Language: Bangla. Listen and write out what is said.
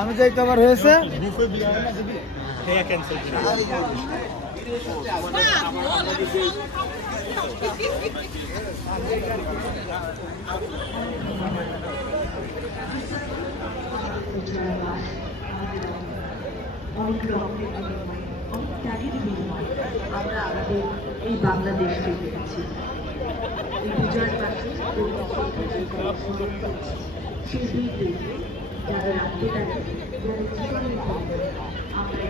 আমি যাই কভার হয়েছে অনেক রকমের বিনিময়, অনেক ত্যাগের বিনিময় আমরা আমাদের এই বাংলাদেশকে পেয়েছি। এই বিজয়ের পাশে সেই বীরদের যারা রাখতে পারে, যারা জীবনের আমরা